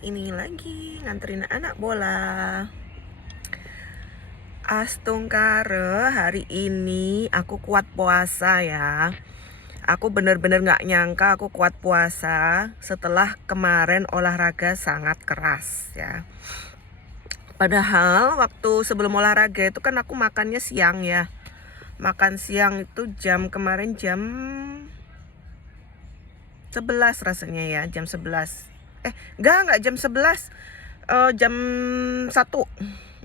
Ini lagi nganterin anak bola. Astungkare, hari ini aku kuat puasa ya. Aku bener-bener gak nyangka aku kuat puasa setelah kemarin olahraga sangat keras ya. Padahal waktu sebelum olahraga itu kan aku makannya siang ya. Makan siang itu kemarin jam 11 rasanya ya, jam 11. Enggak jam 11. Jam 1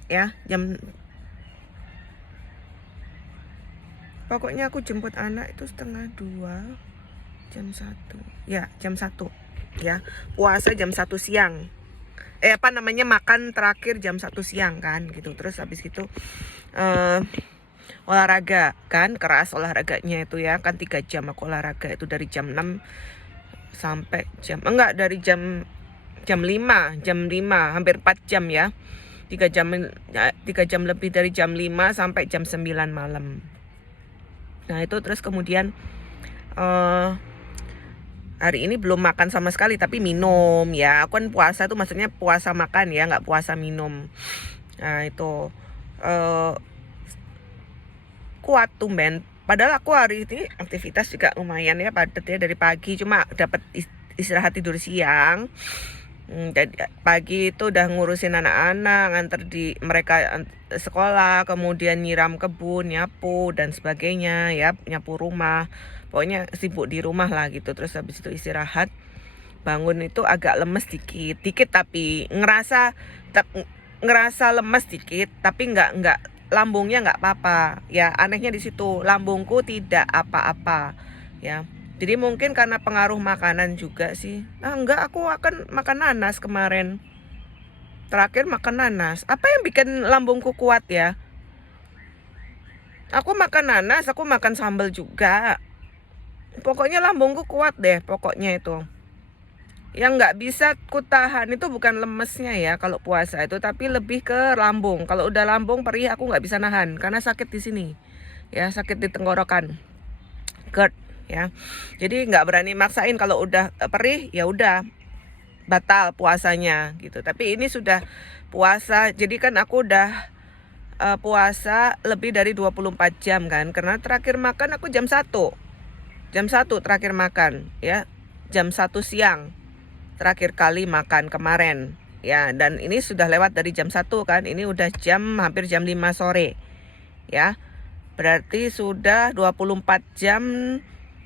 ya, pokoknya aku jemput anak itu setengah 2, jam 1. Ya, jam 1 ya. Puasa jam 1 siang. Makan terakhir jam 1 siang kan gitu. Terus habis itu olahraga kan, keras olahraganya itu ya. Kan 3 jam aku olahraga itu dari jam 6 sampai dari jam 5, hampir 4 jam ya. 3 jam lebih dari jam 5 sampai jam 9 malam. Nah itu terus kemudian hari ini belum makan sama sekali tapi minum ya. Aku kan puasa itu maksudnya puasa makan ya, nggak puasa minum. Nah itu kuat tumben. Padahal aku hari ini aktivitas juga lumayan ya, padat ya dari pagi. Cuma dapat istirahat tidur siang. Pagi itu udah ngurusin anak-anak, nganter mereka sekolah, kemudian nyiram kebun, nyapu dan sebagainya ya, nyapu rumah. Pokoknya sibuk di rumah lah gitu. Terus habis itu istirahat. Bangun itu agak lemes dikit tapi ngerasa lemes dikit, tapi nggak lambungnya nggak apa-apa ya. Anehnya di situ, lambungku tidak apa-apa ya. Jadi mungkin karena pengaruh makanan juga sih. Enggak, aku akan makan nanas kemarin. Terakhir makan nanas. Apa yang bikin lambungku kuat ya? Aku makan nanas, aku makan sambal juga. Pokoknya lambungku kuat deh, pokoknya itu. Yang nggak bisa kutahan itu bukan lemesnya ya kalau puasa itu, tapi lebih ke lambung. Kalau udah lambung perih aku nggak bisa nahan karena sakit di sini. Ya, sakit di tenggorokan. GERD ya. Jadi nggak berani maksain, kalau udah perih ya udah batal puasanya gitu. Tapi ini sudah puasa, jadi kan aku udah puasa lebih dari 24 jam kan, karena terakhir makan aku jam 1 terakhir makan ya, jam 1 siang terakhir kali makan kemarin ya. Dan ini sudah lewat dari jam 1 kan, ini udah hampir jam 5 sore ya. Berarti sudah 24 jam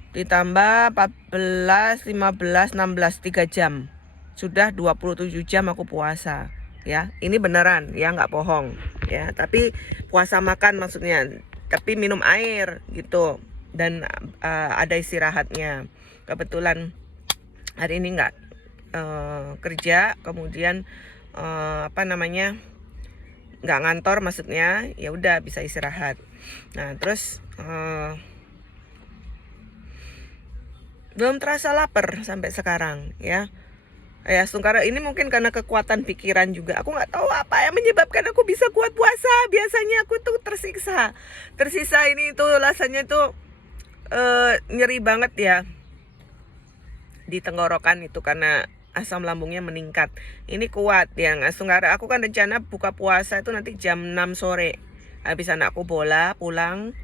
ditambah 14, 15, 16, 3 jam. Sudah 27 jam aku puasa ya. Ini beneran ya, nggak bohong ya. Tapi puasa makan maksudnya, tapi minum air gitu. Dan ada istirahatnya. Kebetulan hari ini nggak kerja, kemudian nggak ngantor maksudnya, ya udah bisa istirahat. Nah terus belum terasa lapar sampai sekarang ya. Ya Astungkare, ini mungkin karena kekuatan pikiran juga. Aku nggak tahu apa yang menyebabkan aku bisa kuat puasa. Biasanya aku tuh tersisa ini tuh rasanya tuh nyeri banget ya di tenggorokan itu karena asam lambungnya meningkat. Ini kuat yang Astungkare. Aku kan rencana buka puasa itu nanti jam 6 sore. Habis anakku bola pulang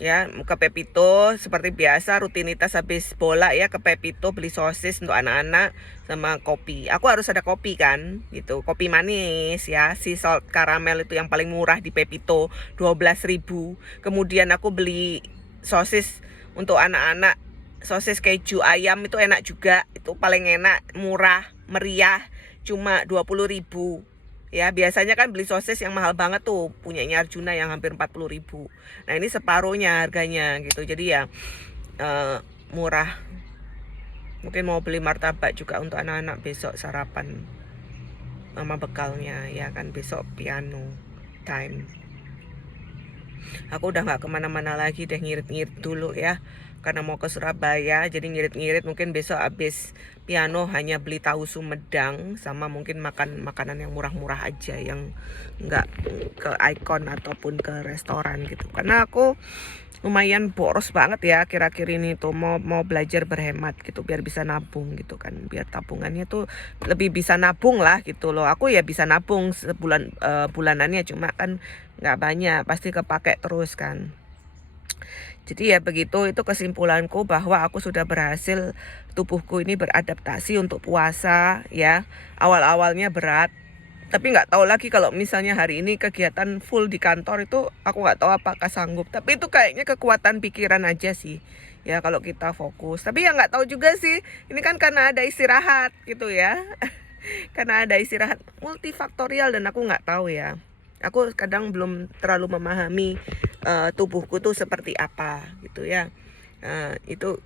ya, ke Pepito seperti biasa, rutinitas habis bola ya, ke Pepito beli sosis untuk anak-anak sama kopi. Aku harus ada kopi kan gitu, kopi manis ya, sea salt karamel itu yang paling murah di Pepito, 12.000. Kemudian aku beli sosis untuk anak-anak, sosis keju ayam itu enak juga, itu paling enak, murah, meriah, cuma 20.000. Ya, biasanya kan beli sosis yang mahal banget tuh, punyanya Arjuna yang hampir 40.000. Nah, ini separuhnya harganya gitu. Jadi ya murah. Mungkin mau beli martabak juga untuk anak-anak besok sarapan sama bekalnya ya kan, besok piano time. Aku udah nggak kemana-mana lagi deh, ngirit-ngirit dulu ya. karena mau ke Surabaya, jadi ngirit-ngirit mungkin besok habis piano hanya beli tahu Sumedang sama mungkin makan makanan yang murah-murah aja yang nggak ke Icon ataupun ke restoran gitu. Karena aku lumayan boros banget ya akhir-akhir ini tuh mau belajar berhemat gitu biar bisa nabung gitu kan, biar tabungannya tuh lebih bisa nabung lah gitu loh. Aku ya bisa nabung sebulan bulanannya, cuma kan nggak banyak, pasti kepake terus kan. Jadi ya begitu, itu kesimpulanku bahwa aku sudah berhasil, tubuhku ini beradaptasi untuk puasa ya. Awal-awalnya berat, tapi nggak tahu lagi kalau misalnya hari ini kegiatan full di kantor itu aku nggak tahu apakah sanggup. Tapi itu kayaknya kekuatan pikiran aja sih. Ya kalau kita fokus. Tapi ya nggak tahu juga sih. Ini kan karena ada istirahat gitu ya. Karena ada istirahat multifaktorial dan aku nggak tahu ya. Aku kadang belum terlalu memahami tubuhku tuh seperti apa gitu ya. Itu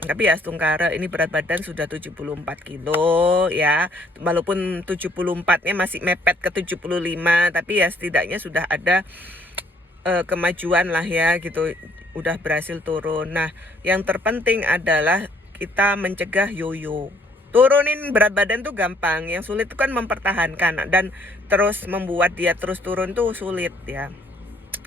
tapi ya Stungkara ini berat badan sudah 74 kilo ya. Walaupun 74-nya masih mepet ke 75, tapi ya setidaknya sudah ada kemajuan lah ya gitu. Udah berhasil turun. Nah, yang terpenting adalah kita mencegah yoyo. Turunin berat badan tuh gampang, yang sulit itu kan mempertahankan dan terus membuat dia terus turun tuh sulit ya.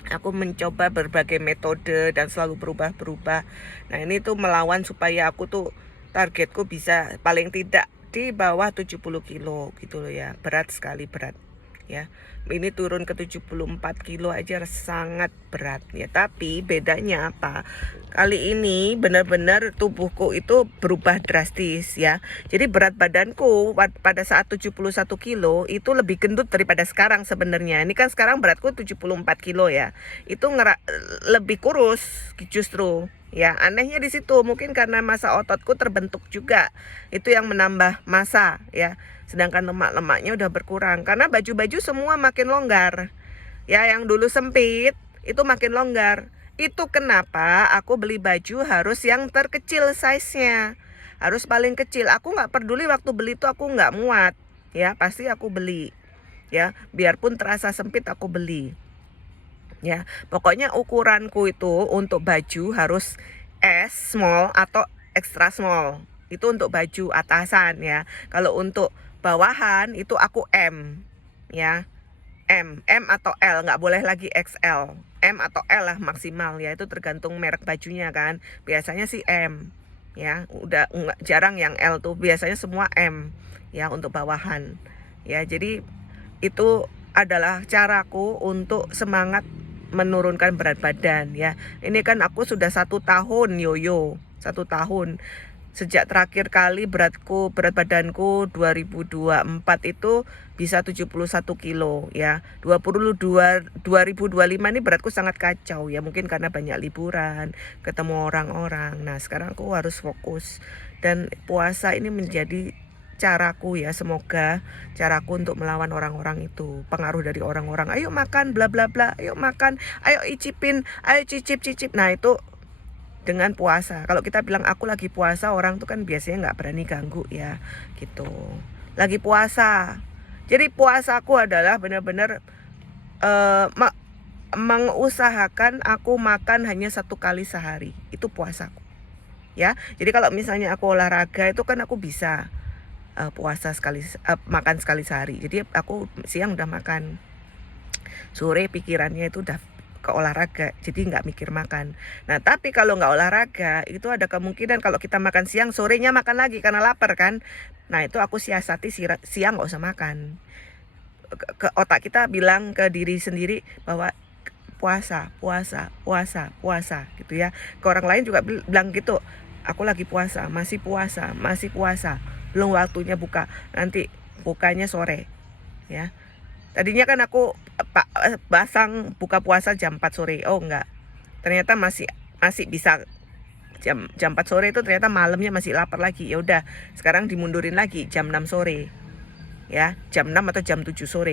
Aku mencoba berbagai metode dan selalu berubah-berubah. Nah ini tuh melawan supaya aku tuh targetku bisa paling tidak di bawah 70 kilo gitu loh ya. Berat sekali, berat ya. Ini turun ke 74 kilo aja sangat berat ya. Tapi bedanya apa? Kali ini benar-benar tubuhku itu berubah drastis ya. Jadi berat badanku pada saat 71 kilo itu lebih gendut daripada sekarang sebenarnya. Ini kan sekarang beratku 74 kilo ya. Itu lebih kurus justru. Ya, anehnya di situ mungkin karena massa ototku terbentuk juga. Itu yang menambah massa ya. Sedangkan lemak-lemaknya udah berkurang karena baju-baju semua makin longgar. Ya, yang dulu sempit itu makin longgar. Itu kenapa aku beli baju harus yang terkecil size-nya. Harus paling kecil. Aku nggak peduli waktu beli itu aku nggak muat. Ya, pasti aku beli. Ya, biarpun terasa sempit aku beli. Ya, pokoknya ukuranku itu untuk baju harus S small atau extra small. Itu untuk baju atasan ya. Kalau untuk bawahan itu aku M ya. M atau L, nggak boleh lagi XL. M atau L lah maksimal ya, itu tergantung merek bajunya kan. Biasanya sih M ya, udah jarang yang L tuh, biasanya semua M ya untuk bawahan. Ya, jadi itu adalah caraku untuk semangat menurunkan berat badan ya. Ini kan aku sudah 1 tahun yoyo, 1 tahun. Sejak terakhir kali berat badanku 2024 itu bisa 71 kilo ya. 2025 ini beratku sangat kacau ya. Mungkin karena banyak liburan, ketemu orang-orang. Nah sekarang aku harus fokus. Dan puasa ini menjadi caraku ya, semoga caraku untuk melawan orang-orang itu, pengaruh dari orang-orang, ayo makan bla bla bla, ayo makan, ayo icipin, ayo cicip. Nah itu dengan puasa. Kalau kita bilang aku lagi puasa, orang tuh kan biasanya nggak berani ganggu ya gitu. Lagi puasa, jadi puasaku adalah benar-benar mengusahakan aku makan hanya 1 kali sehari. Itu puasaku ya. Jadi kalau misalnya aku olahraga itu kan aku bisa puasa makan sekali sehari. Jadi aku siang udah makan, sore pikirannya itu udah ke olahraga, jadi nggak mikir makan. Nah tapi kalau nggak olahraga itu ada kemungkinan kalau kita makan siang, sorenya makan lagi karena lapar kan. Nah itu aku siasati siang nggak usah makan. Ke otak kita bilang ke diri sendiri bahwa puasa gitu ya. Ke orang lain juga bilang gitu, aku lagi puasa, masih puasa, belum waktunya buka, nanti bukanya sore ya. Tadinya kan aku basang buka puasa jam 4 sore. Oh enggak, ternyata masih bisa jam 4 sore itu, ternyata malamnya masih lapar lagi. Ya udah, sekarang dimundurin lagi jam 6 sore ya, jam 6 atau jam 7 sore.